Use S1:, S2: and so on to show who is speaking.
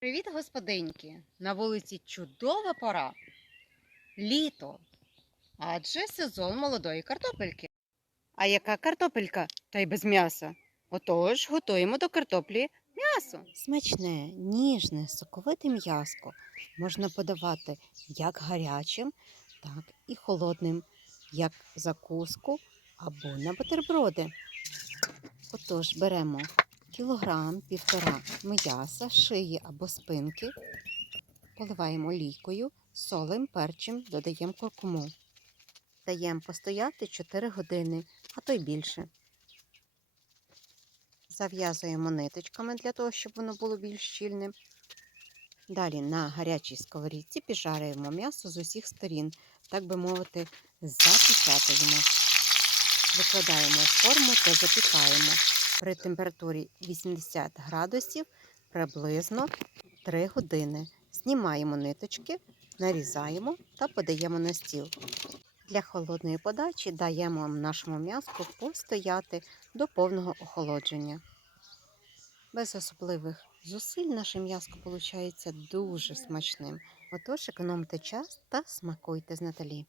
S1: Привіт, господиньки! На вулиці чудова пора. Літо. Адже сезон молодої картопельки. А яка картопелька? Та й без м'яса. Отож, готуємо до картоплі м'ясо.
S2: Смачне, ніжне, соковите м'яско можна подавати як гарячим, так і холодним, як закуску або на бутерброди. Отож, беремо кілограм півтора м'яса, шиї або спинки, поливаємо олійкою, солим, перчим, додаємо куркуму. Даємо постояти 4 години, а то й більше. Зав'язуємо ниточками для того, щоб воно було більш щільним. Далі на гарячій сковорідці піджарюємо м'ясо з усіх сторін, так би мовити, запечатуємо. Викладаємо в форму та запікаємо при температурі 80 градусів приблизно 3 години. Знімаємо ниточки, нарізаємо та подаємо на стіл. Для холодної подачі даємо нашому м'яску постояти до повного охолодження. Без особливих зусиль наше м'яско виходить дуже смачним. Отож, економте час та смакуйте з Наталі.